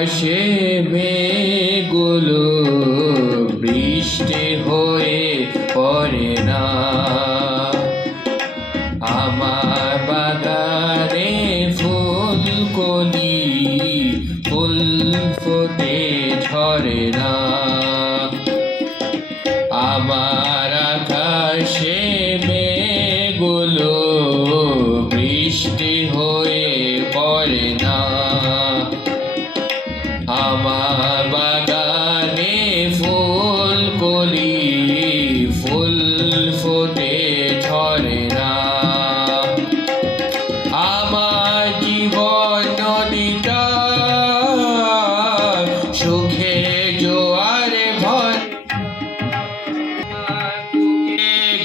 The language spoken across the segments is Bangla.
আকাশে মেঘগুলো বৃষ্টি হয়ে পড়ে না। আমার বাগানে ফুল কলি ফুল ফোটে ঝরে না। আমার আকাশে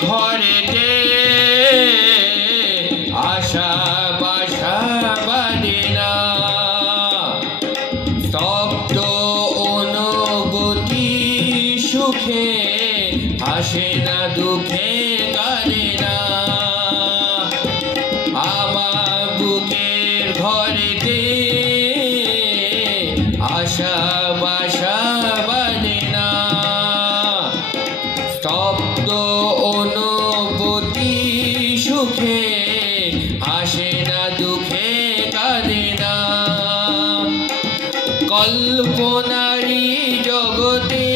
ঘরেতে আশা বাসা না। অনুভূতি সুখে হাসে না দুঃখে না। আমার আশা বাসা সুখে, আসে না দুঃখে, কাঁদে না। কল্পনারি জগতে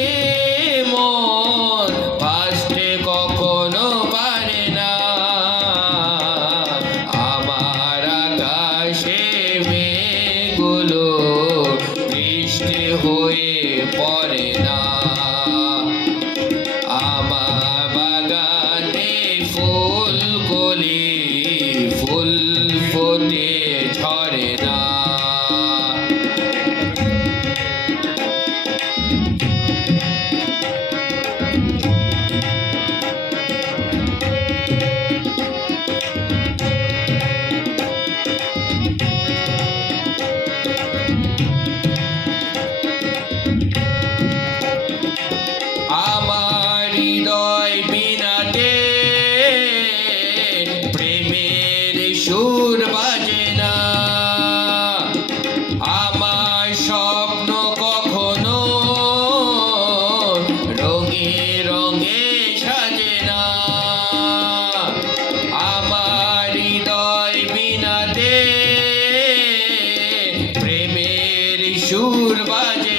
মন ভাসতে কখনো পারে না। আমার আকাশে মেঘগুলো বৃষ্টি হয়ে পড়ে না। আমার হৃদয় বিনাতে প্রেমের বাজে না। আমার স্বপ্ন কখনো রঙে সাজে না। আমার হৃদয় প্রেমের বাজে